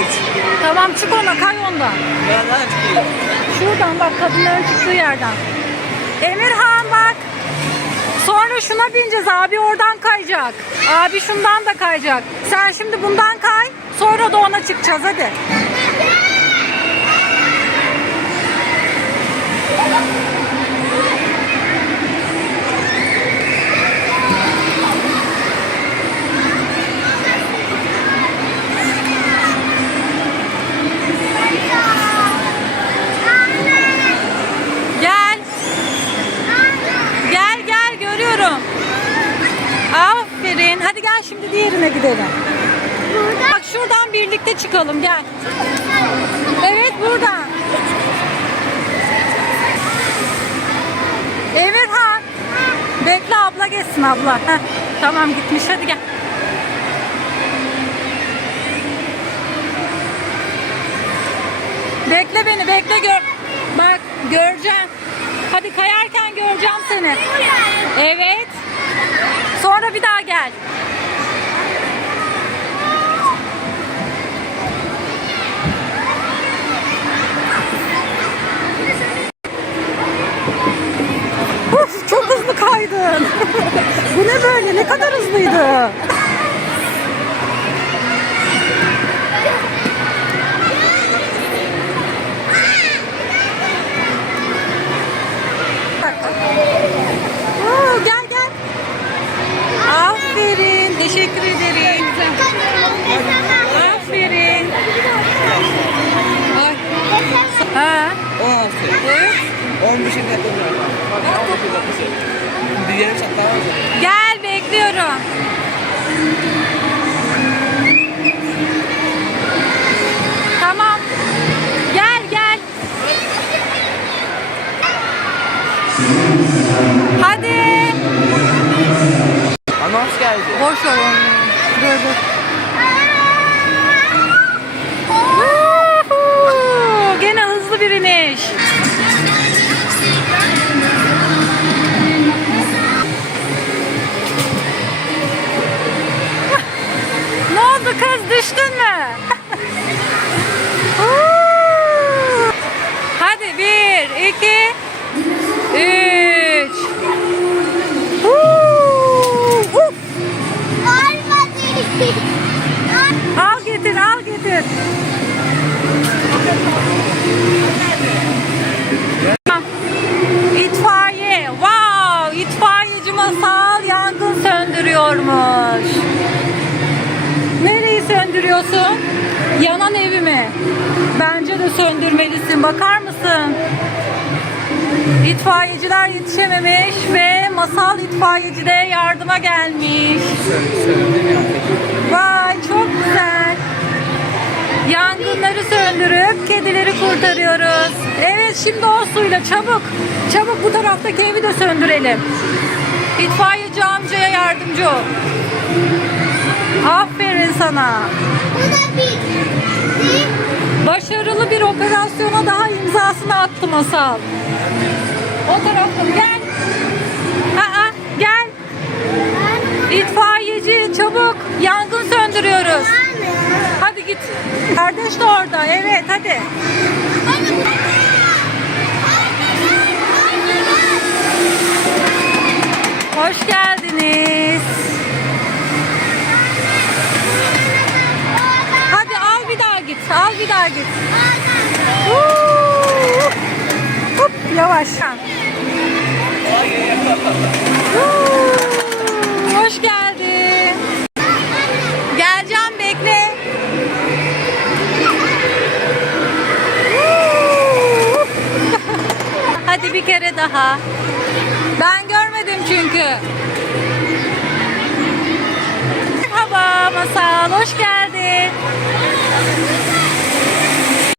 üç. Tamam çık ona kay ondan. Nereden çıkıyor? Şuradan bak kadınların çıktığı yerden. Emirhan bak. Sonra şuna bineceğiz. Abi oradan kayacak. Abi şundan da kayacak. Sen şimdi bundan kay. Sonra da ona çıkacağız hadi. Gel. Gel gel görüyorum. Aferin. Hadi gel şimdi diğerine gidelim. Bak şuradan birlikte çıkalım gel. Evet buradan. Emirhan. Bekle abla geçsin abla. Heh, tamam gitmiş hadi gel. Bekle beni bekle gör. Bak göreceğim. Hadi kayarken göreceğim seni. Evet. Sonra bir daha gel. Uf, çok hızlı kaydın. Bu ne böyle? Ne kadar hızlıydı? Teşekkür ederim. Aferin. Ay. Ha. 16. Evet. 15'e de yapamıyorum. 15'e de yapamıyorum. Bir yere çatlamaz. Gel bekliyorum. Tamam. Gel gel. Hadi. Anons geldi. Boş ver onu. Dur! Gene hızlı bir iniş. ne oldu kız düştün söndürüyorsun? Yanan evi mi? Bence de söndürmelisin. Bakar mısın? İtfaiyeciler yetişememiş ve masal itfaiyeci de yardıma gelmiş. Vay çok güzel. Yangınları söndürüp kedileri kurtarıyoruz. Evet şimdi o suyla çabuk. Çabuk bu taraftaki evi de söndürelim. İtfaiyeci amcaya yardımcı ol. Aferin sana. Başarılı bir operasyona daha imzasını attı masal. O tarafta gel. Aa, gel. İtfaiyeci çabuk yangın söndürüyoruz. Hadi git. Kardeş de orada. Evet hadi. Bir daha git. Hop yavaş. Hoş geldin. Geleceğim bekle. Hadi bir kere daha. Ben görmedim çünkü. Merhaba Masal, hoş geldin.